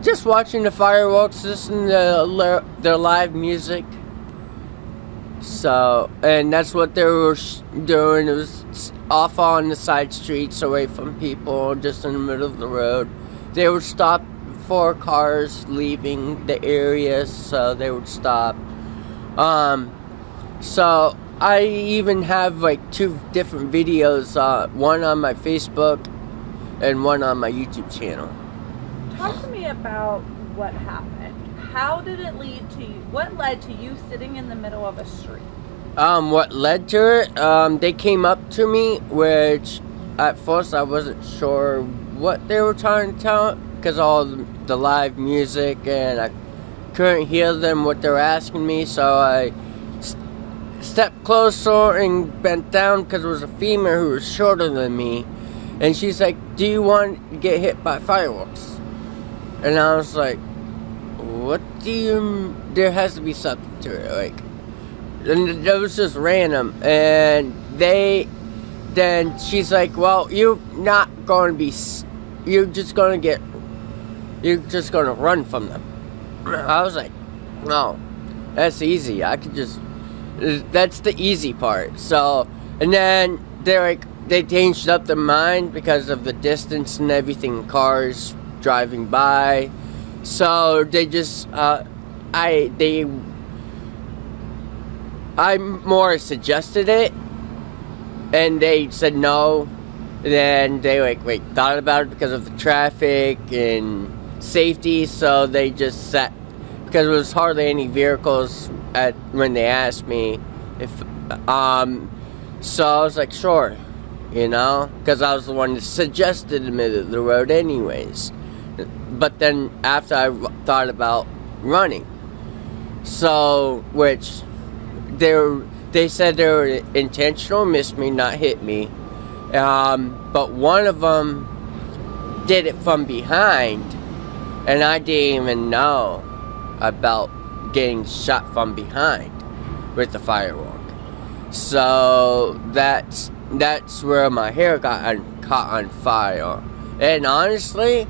Just watching the fireworks, listening to their live music. So, and that's what they were doing. It was off on the side streets, away from people, just in the middle of the road. They would stop for cars leaving the area, so they would stop. So I even have like 2 different videos, one on my Facebook and one on my YouTube channel. Talk to me about what happened. How did it lead to you? What led to you sitting in the middle of a street? What led to it? They came up to me, which at first I wasn't sure what they were trying to tell, because all the live music, and I couldn't hear them what they were asking me, so I stepped closer and bent down because it was a female who was shorter than me, and she's like, "Do you want to get hit by fireworks?" And I was like, "What do you? There has to be something to it, like." And it was just random, and then she's like, "Well, you're not going to be, you're just going to run from them." I was like, "No, that's easy. I could just, that's the easy part." So, and then they changed up their mind because of the distance and everything, cars driving by. So they just, I more suggested it, and they said no. Then they thought about it because of the traffic and safety, so they just sat, because there was hardly any vehicles when they asked me if, so I was like, sure, because I was the one that suggested the middle of the road anyways. But then after I thought about running, so, which they said they were intentional, missed me, not hit me. But one of them did it from behind, and I didn't even know about getting shot from behind with the firework. So that's where my hair got caught on fire. And honestly,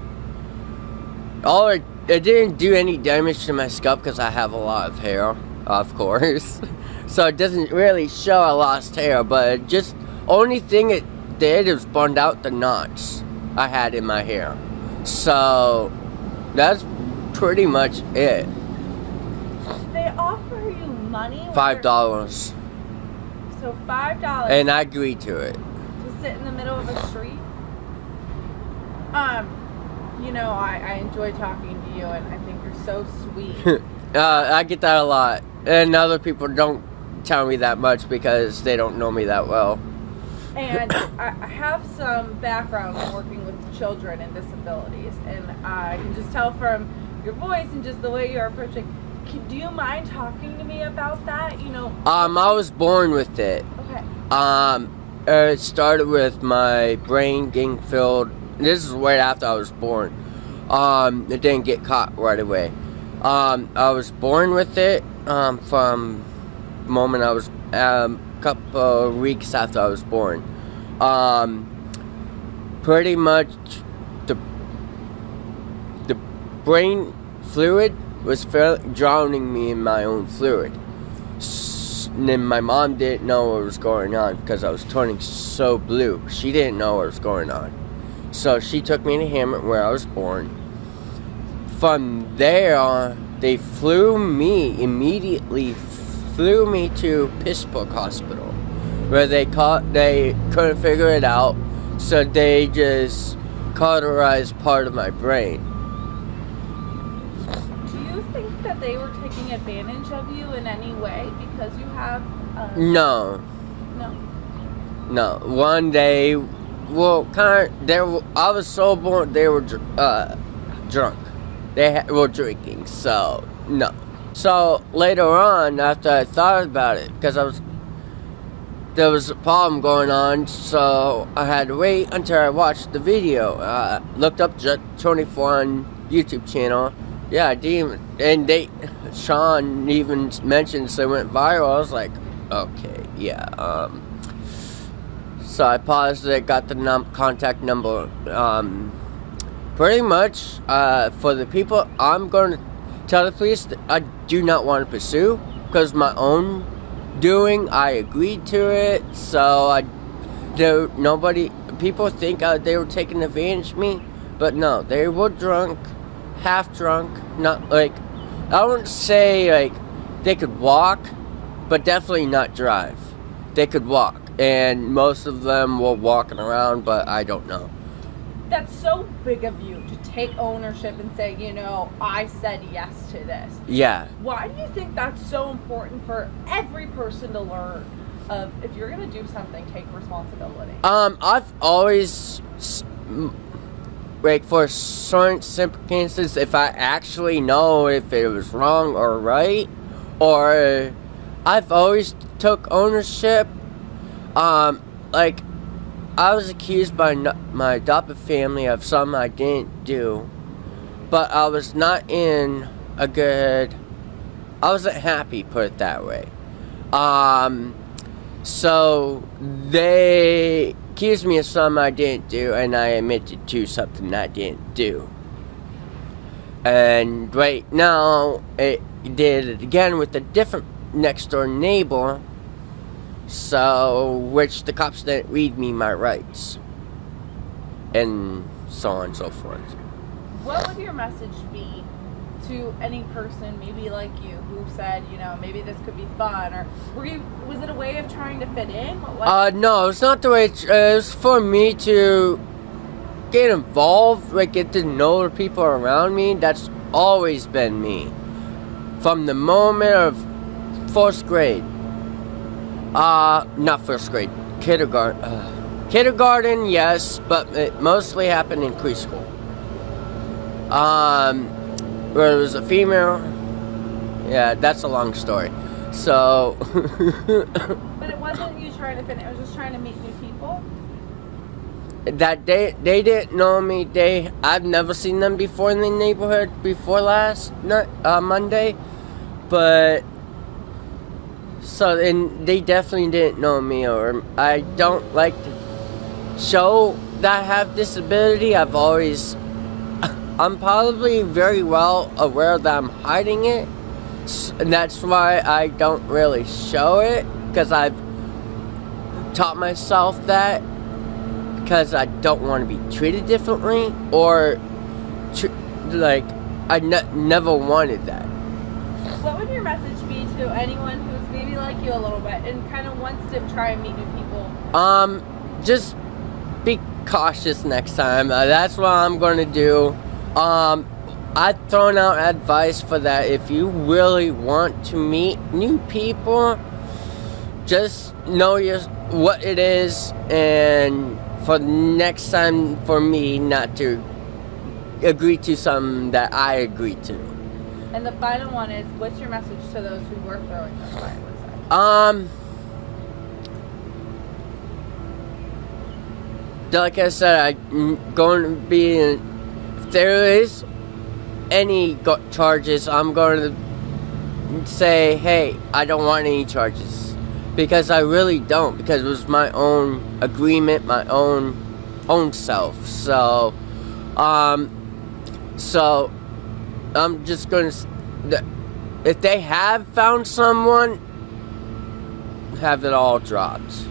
it didn't do any damage to my scalp because I have a lot of hair, of course. So it doesn't really show I lost hair, but it just, only thing it did is burned out the knots I had in my hair. So that's pretty much it. They offer you money? $5. So $5. And I agreed to it. To sit in the middle of a street? I enjoy talking to you, and I think you're so sweet. I get that a lot. And other people don't tell me that much because they don't know me that well. And I have some background in working with children and disabilities, and I can just tell from your voice and just the way you're approaching. Do you mind talking to me about that? I was born with it. Okay. It started with my brain getting filled. This is right after I was born. It didn't get caught right away. I was born with it from the moment I was couple of weeks after I was born. Pretty much the brain fluid was drowning me in my own fluid. And then my mom didn't know what was going on because I was turning so blue. She didn't know what was going on. So she took me to Hammond where I was born. From there, they immediately flew me to Pittsburgh Hospital, where they couldn't figure it out, so they just cauterized part of my brain. Do you think that they were taking advantage of you in any way because you have? No. No. No. One day, well, I was so born. They were drunk. They were drinking, so no. So later on, after I thought about it, because there was a problem going on, so I had to wait until I watched the video. Looked up Jet 24 on YouTube channel. Yeah, I didn't even, and Sean even mentioned they went viral. I was like, okay, yeah. So I paused it, got the contact number, pretty much, for the people I'm going to tell the police that I do not want to pursue, because my own doing, I agreed to it, so people think they were taking advantage of me, but no, they were drunk, half drunk, not like, I wouldn't say like they could walk, but definitely not drive. They could walk, and most of them were walking around, but I don't know. That's so big of you to take ownership and say, you know, I said yes to this. Yeah. Why do you think that's so important for every person to learn? Of if you're gonna do something, take responsibility. I've always, like, for certain circumstances, if I actually know if it was wrong or right, or I've always took ownership. Like, I was accused by my adopted family of something I didn't do, but I was not in a good, I wasn't happy, put it that way. So they accused me of something I didn't do, and I admitted to something I didn't do. And right now, it did it again with a different next door neighbor, so, which the cops didn't read me my rights, and so on and so forth. What would your message be to any person, maybe like you, who said, you know, maybe this could be fun, or was it a way of trying to fit in? No, it's not the way, it was for me to get involved, like, get to know the people around me. That's always been me. From the moment of first grade. Not first grade, kindergarten. Kindergarten, yes, but it mostly happened in preschool. Where it was a female. Yeah, that's a long story. So. But it wasn't you trying to fit in, it was just trying to meet new people? That they didn't know me. I've never seen them before in the neighborhood before last Monday, but so, and they definitely didn't know me, or I don't like to show that I have disability. I'm probably very well aware that I'm hiding it, and that's why I don't really show it, because I've taught myself that, because I don't want to be treated differently, or like I never wanted that. What would your message be to anyone who's maybe like you a little bit and kind of wants to try and meet new people? Just be cautious next time. That's what I'm gonna do. I've thrown out advice for that. If you really want to meet new people, just know what it is, and for next time, for me not to agree to something that I agreed to. And the final one is, what's your message to those who were throwing those fireworks? Like I said, I'm going to be in, if there is any charges, I'm going to say, hey, I don't want any charges. Because I really don't, because it was my own agreement, my own self. So, so I'm just going to, if they have found someone, have it all dropped.